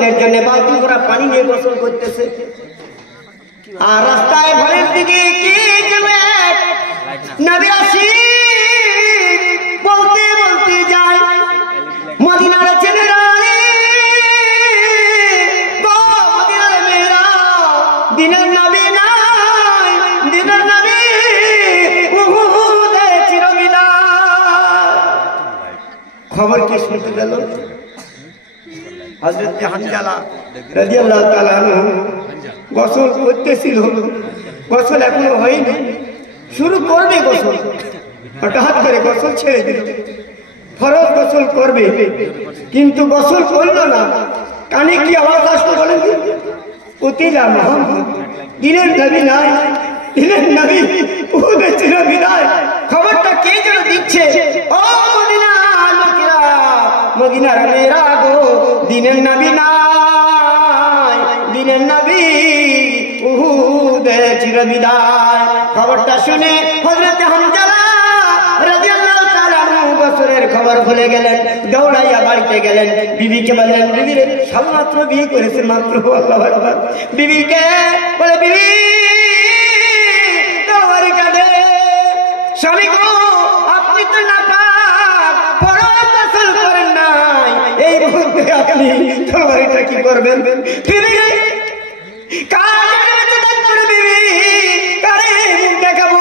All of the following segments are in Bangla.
গোসলের জন্য বালতি ভরা পানি নিয়ে গোসল করতেছে। আর রাস্তায় ঘরের দিকে কি যাবে নবী আসি বলতে বলতে যায় মদিনার ছেলেরা মদিনার মেয়েরা দিনের নবী নাই দিনের নবী উহুদে চিরবিদায়। খবর কি শুনতে গেল হযরত হানজালা রাদিয়াল্লাহু তাআলা গোসল করতেছিল। গোসল এখনো হয়নি, শুরু করবে গোসল, হঠাৎ করে গোসল ছেড়ে দিল। ফরজ গোসল করবে কিন্তু গোসল করলো না। কানে কি আওয়াজ আসলো বলেন? উতিলা মুহাম্মদ, দিনের নবী নাই, দিনের নবী উহুদে চিরবিদায়। খবরটা কে যেন দিচ্ছে, ও মদিনার লোকেরা, মদিনার মেয়েরা গো, দিনের নবী নাই, দিনের নবী উহুদে চিরবিদায়। খবরটা শুনে হযরত হানজালা রাদিয়াল্লাহু তাআলা আনহু গোসলের খবর ভুলে গেলেন, দৌড়াইয়া বাড়িতে গেলেন। বিবিকে বললেন, বিবি রে সবেমাত্র বিয়ে করেছে, মাত্র। আল্লাহু আকবার। বিবিকে বলে, বিবি তোমার কাঁধে স্বামী গো, আপনি তো নাপাক, ফরজ গোসল করেন নাই, এই মুহূর্তে আপনি তোমারটা কি করবেন? বিবি দেখাবো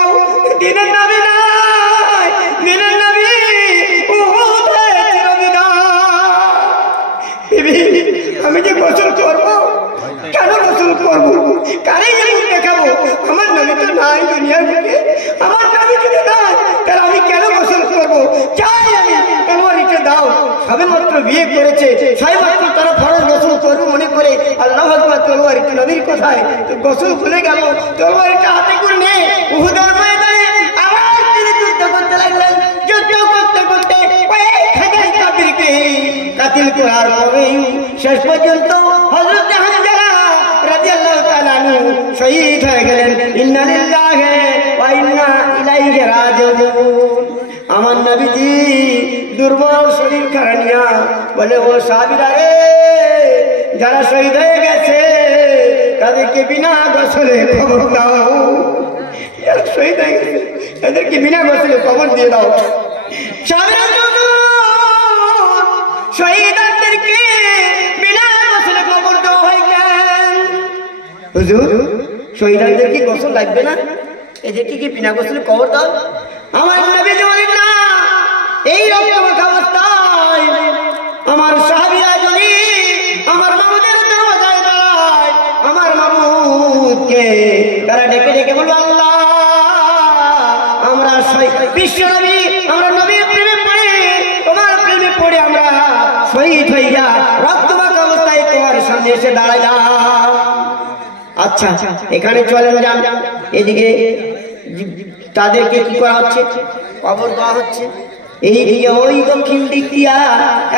দিনের নবী নাই, দিনের নবী উহুদে চিরবিদায়। আমি যে গোসল করবো, কেন গোসল করবো, কারে দেখাবো? আমার নবী তো নাই দুনিয়ার বুকে, আমার নবী যদি নাই তাহলে আমি কেন গোসল করবো? চাই আমি তোমার ইচ্ছে দাও। সবে মাত্র বিয়ে করেছে, সবেমাত্র তারা ফরজ গোসল করবো মনে করে আল্লাহু আকবার তলোয়ারটা নবীর কোথায় গোসল ভুলে গেল। তলোয়ারটা হাতে করে নিয়ে উহুদের ময়দানে আবার তিনি যুদ্ধ করতে লাগলেন। যুদ্ধ করতে করতে কয়েক হাজার কাফিরকে কাতিল করার পরে শেষ পর্যন্ত হযরত হানজালা রাদিয়াল্লাহু তাআলা আনহু শহীদ হয়ে গেলেন। ইন্না লিল্লাহি ওয়া ইন্না ইলাইহি রাজিউন। আমার নবীজি দুর্বল শরীর খারানিয়া বলে, ও সাহাবীরা রে, যারা শহীদ হয়ে গেছে তাদেরকে বিনা গোসলে খবর দাও। যারা শহীদ হয়ে গেছে তাদেরকে বিনা গোসলে খবর দিয়ে দাও। শহীদদেরকে বিনা গোসলে খবর দেওয়া হয় কেন? হুজুর, শহীদদের কি গোসল লাগবে না? এদেরকে কি বিনা গোসলে খবর দাও? আমার নবী বলেন না, এই রক্তমাখা অবস্থায় আমার সাহাবীরা যদি আমার মামুদের দরজায় দাঁড়ায়, আমার মামুদকে তারা ডেকে ডেকে বলবো, আল্লাহ আমরা বিশ্ব নবী, আমরা নবীর প্রেমে পড়ে, তোমার প্রেমে পড়ে আমরা শহীদ হইয়া রক্তমাখা অবস্থায় তোমার সামনে এসে দাঁড়াইলাম। আচ্ছা, এখানে চলেন যান। এদিকে তাদেরকে কি করা হচ্ছে? কবর দেওয়া হচ্ছে। এইদিকে ওই দক্ষিণ দিক দিয়া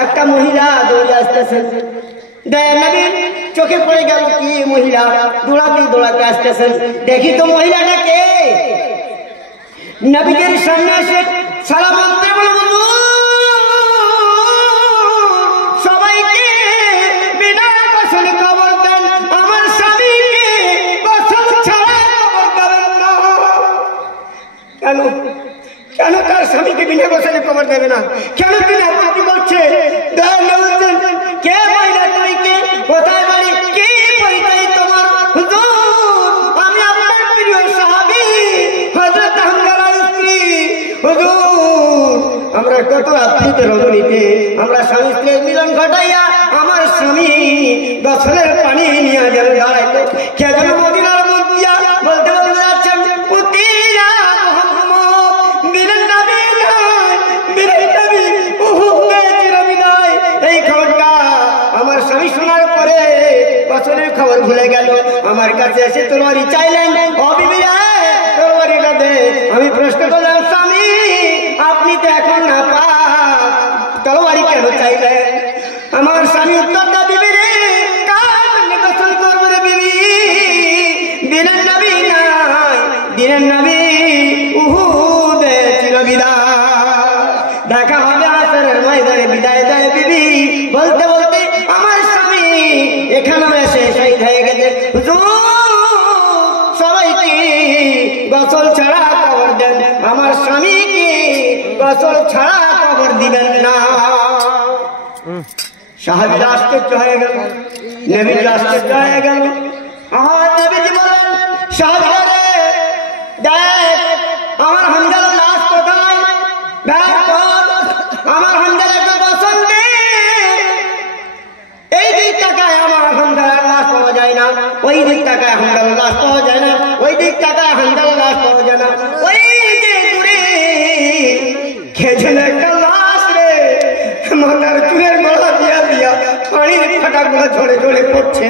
একটা মহিলা দৌড়ে আসতেছেন। নবীর চোখে পড়ে গেল কি মহিলা দৌড়াতে দৌড়াতে আসতেছেন। দেখি তো মহিলাটা কে? নবীদের সামনে এসে সালাম আনতে বলবো, সবাইকে বিনা গোসলে খবর দেন, আমার স্বামীকে গোসল ছাড়া খবর দেবেন না। কেন কেন তার স্বামীকে বিনা গোসলে খবর দেবে না? কেন তিনি আপত্তি করছে? কে মহিলা, তুমি কে, কোথায় বাড়ি, কি পরিচয় তোমার? হুজুর, আমি আপনার প্রিয় সাহাবী হযরত হানজালার স্ত্রী। হুজুর, আমরা কত রাত্রিতে রজনীতে আমরা স্বামী স্ত্রীর মিলন ঘটাইয়া আমার স্বামী গোসলের পানি নিয়ে যেন দাঁড়াইতো, কে যেন মদিনার মুখ দিয়া বলতে বলতে যাচ্ছেন, উতিলা মুহাম্মদ, দিনের নবী নাই, দিনের নবী উহুদে চিরবিদায়। এই খবরটা আমার স্বামী শোনার পরে গোসলের খবর ভুলে গেল। আমার কাছে এসে তলোয়ারি চাইলেন, ও বিবি তলোয়ারিটা দে। আমি প্রশ্ন করলাম, স্বামী আপনি তো এখন নাপাক, তলোয়ারি কেন চাইলেন? আমার স্বামী উত্তরটা, বিবি রে কার জন্য গোসল করবো রে বিবি? দিনের নবী নাই, দিনের নবী উহুদে চিরবিদায়। দেখা হবে আসরের ময়দানে, বিদায় দেয় বিবি। বলতে বলতে আমার স্বামী এখানেও এসে শহীদ হয়ে গেছে। সবাইকে গোসল ছাড়া কবর দেন, আমার স্বামীকে গোসল ছাড়া কবর দিবেন না। সাহাবীরা আশ্চর্য হয়ে গেল, নবীজি আশ্চর্য হয়ে গেল। আমার নবীজি বলেন, সাহাবীরা দেখ আমার হামজালার লাশ কোথায়, বের কর আমার হামজালাকে গোসল দে। এই দিক টাকায় আমার হামজালার লাশ পাওয়া যায় না, ওই দিক টাকায় হামজালার লাশ পাওয়া যায় না, ওই দিক টাকায় হামজালার লাশ পাওয়া যায় না। ওই যে দূরে খেয়েছেন একটা লাশ রে, মাথার চুলের গলা দিয়া দিয়া পানির ফাটাগুলো ঝরে ঝরে পড়ছে।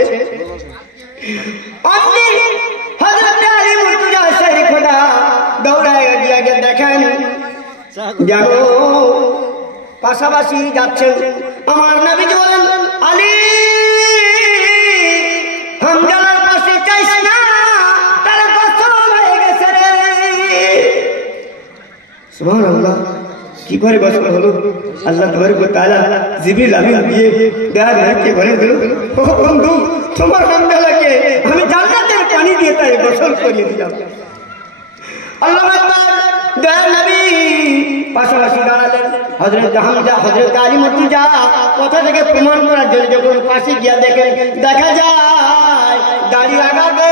আপনি হযরত আলী মুর্তজা শরীফ খোদা দৌড়ায় গিয়ে দেখেন যেন পাশাপাশি যাচ্ছেন। আমার নবীজি বলেন, আলী হামজালার পাশে চাইস না, তার গোসল হয়ে গেছে রে। সুবহানাল্লাহ, কি করে গোসল হলো? আল্লাহ তাবারক ওয়া তাআলা জিবরিল আমিন দিয়ে দেয়া কে বলে দিল, ও বন্ধু তোমার হামজালাকে আমি জান্নাতের পানি দিয়ে তাই গোসল করিয়ে দিলাম। আল্লাহু আকবার। দয়ার নবী পাশাপাশি দাঁড়ালেন। হযরত হামজা হযরত আলী মুর্তজা কথা থেকে প্রমাণ করার জন্য যখন পাশে গিয়া দেখেন, দেখা যায় দাড়ি আগা দে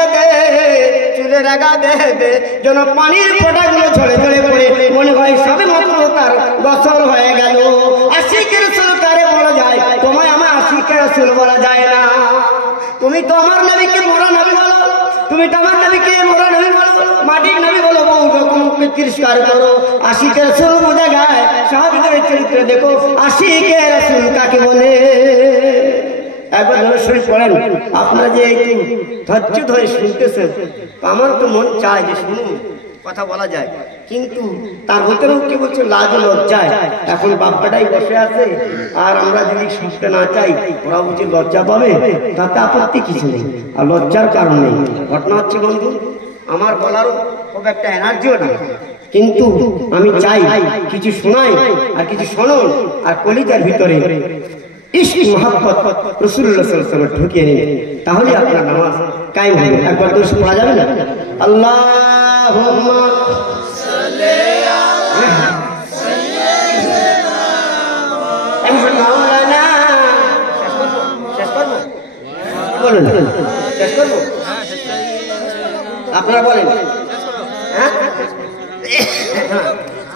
চুলের আগা দে যেন পানির ফোঁটাগুলো ঝরে ঝরে পড়ে, মনে হয় সবে মাত্র তার গোসল হয়ে গেল। আশিকের রাসূল কারে বলা যায়? তোমায় আমার আশিকের রাসূল বলা যায় না। তুমি তো আমার নবীকে মরা নবী বলো, তুমি তো আমার নবীকে মরা নবী বলো, মাটির নবী বলো, বহু রকমকে তিরস্কার করো। আশিকের রাসূল বোঝা যায়, সাহাবীদের চরিত্র দেখো, আশিকের রাসূল কাকে বলে। একবার শরীফ পড়েন। আপনারা যে একটু ধৈর্য ধরে শুনতেছেন, আমার তো মন চায় যে শুনুন, কথা বলা যায়, কিন্তু তার ভিতরেও কি বলছে লাজ ও লজ্জায়। এখন বাপ্পাটাই বসে আছে, আর আমরা যদি শুনতে না চাই, ওরা বুঝি লজ্জা পাবে, তাতে আপত্তি কিছু নেই, আর লজ্জার কারণ নেই। ঘটনা হচ্ছে বন্ধু, আমার বলারও খুব একটা এনার্জিও না, কিন্তু আমি চাই কিছু শোনাই আর কিছু শোনো, আর কলিজার ভিতরে ইশক মহব্বত রাসূলুল্লাহ সাল্লাল্লাহু আলাইহি ওয়াসাল্লাম ঢুকিয়ে নিন, তাহলে আপনার নামাজ কায়েম হবে। একবার দরুদ পড়া যাবে না? আল্লাহুম্মা সাল্লি আলা সাইয়্যিদিনা মাওলানা। শেষ করব? বলুন, শেষ করব? আপনারা বলেন। হ্যাঁ